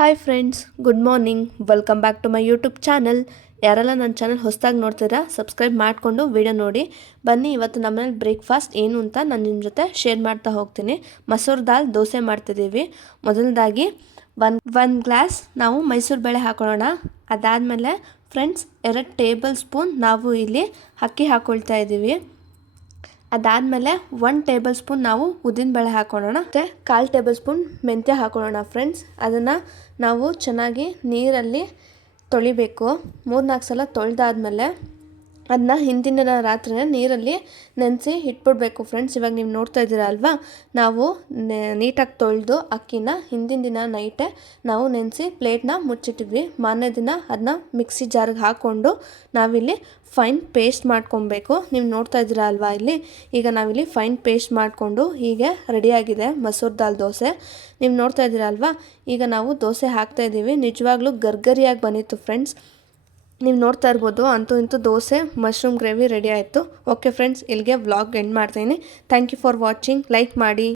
Hi friends, good morning. Welcome back to my YouTube channel. ಯಾರೆಲ್ಲ ನನ್ನ channel ಹೊಸದಾಗಿ ನೋಡ್ತೀರಾ ಸಬ್ಸ್ಕ್ರೈಬ್ ಮಾಡಿಕೊಂಡು ವಿಡಿಯೋ ನೋಡಿ. ಬನ್ನಿ, ಇವತ್ತು ನಮ್ಮನೇಲಿ ಬ್ರೇಕ್ಫಾಸ್ಟ್ ಏನು ಅಂತ ನಾನು ನಿಮ್ಮ ಜೊತೆ ಶೇರ್ ಮಾಡ್ತಾ ಹೋಗ್ತೀನಿ. ಮಸೂರ್ ದಾಲ್ ದೋಸೆ ಮಾಡ್ತಿದ್ದೀವಿ. ಮೊದಲದಾಗಿ ಒಂದು ಗ್ಲಾಸ್ ನಾವು ಮೈಸೂರು ಬೇಳೆ ಹಾಕೊಳ್ಳೋಣ. ಅದಾದಮೇಲೆ ಫ್ರೆಂಡ್ಸ್ 2 ಟೇಬಲ್ ಸ್ಪೂನ್ ನಾವು ಇಲ್ಲಿ ಅಕ್ಕಿ ಹಾಕ್ಕೊಳ್ತಾ ಇದ್ದೀವಿ. ಅದಾದಮೇಲೆ 1 ಟೇಬಲ್ ಸ್ಪೂನ್ ನಾವು ಉದ್ದಿನಬೇಳೆ ಹಾಕೊಳ್ಳೋಣ. ಮತ್ತು 1/4 ಟೇಬಲ್ ಸ್ಪೂನ್ ಮೆಂತ್ಯ ಹಾಕೊಳ್ಳೋಣ ಫ್ರೆಂಡ್ಸ್. ಅದನ್ನು ನಾವು ಚೆನ್ನಾಗಿ ನೀರಲ್ಲಿ ತೊಳಿಬೇಕು. 3-4 ಸಲ ತೊಳೆದಾದ್ಮೇಲೆ ಅದನ್ನ ಹಿಂದಿನ ರಾತ್ರಿನೇ ನೀರಲ್ಲಿ ನೆನೆಸಿ ಇಟ್ಬಿಡ್ಬೇಕು ಫ್ರೆಂಡ್ಸ್. ಇವಾಗ ನೀವು ನೋಡ್ತಾ ಇದ್ದೀರಾ ಅಲ್ವಾ, ನಾವು ನೀಟಾಗಿ ತೊಳೆದು ಅಕ್ಕಿನ ಹಿಂದಿನ ದಿನ ನೈಟೇ ನಾವು ನೆನೆಸಿ ಪ್ಲೇಟ್ನ ಮುಚ್ಚಿಟ್ಟಿದ್ವಿ. ಮಾರನೇ ದಿನ ಅದನ್ನ ಮಿಕ್ಸಿ ಜಾರ್ಗೆ ಹಾಕ್ಕೊಂಡು ನಾವಿಲ್ಲಿ ಫೈನ್ ಪೇಸ್ಟ್ ಮಾಡ್ಕೊಬೇಕು. ನೀವು ನೋಡ್ತಾ ಇದ್ದೀರಾ ಅಲ್ವಾ ಇಲ್ಲಿ. ಈಗ ನಾವಿಲ್ಲಿ ಫೈನ್ ಪೇಸ್ಟ್ ಮಾಡಿಕೊಂಡು ಹೀಗೆ ರೆಡಿಯಾಗಿದೆ ಮಸೂರ್ ದಾಲ್ ದೋಸೆ. ನೀವು ನೋಡ್ತಾ ಇದ್ದೀರಾ ಅಲ್ವಾ. ಈಗ ನಾವು ದೋಸೆ ಹಾಕ್ತಾ ಇದ್ದೀವಿ. ನಿಜವಾಗ್ಲೂ ಗರ್ಗರಿಯಾಗಿ ಬಂದಿತ್ತು ಫ್ರೆಂಡ್ಸ್. ನೀವು ನೋಡ್ತಾ ಇರ್ಬೋದು, ಅಂತೂ ಇಂತೂ ದೋಸೆ ಮಶ್ರೂಮ್ ಗ್ರೇವಿ ರೆಡಿ ಆಯಿತು. ಓಕೆ ಫ್ರೆಂಡ್ಸ್, ಇಲ್ಲಿಗೆ ವ್ಲಾಗ್ ಎಂಡ್ ಮಾಡ್ತೀನಿ. Thank you for watching. Like ಮಾಡಿ.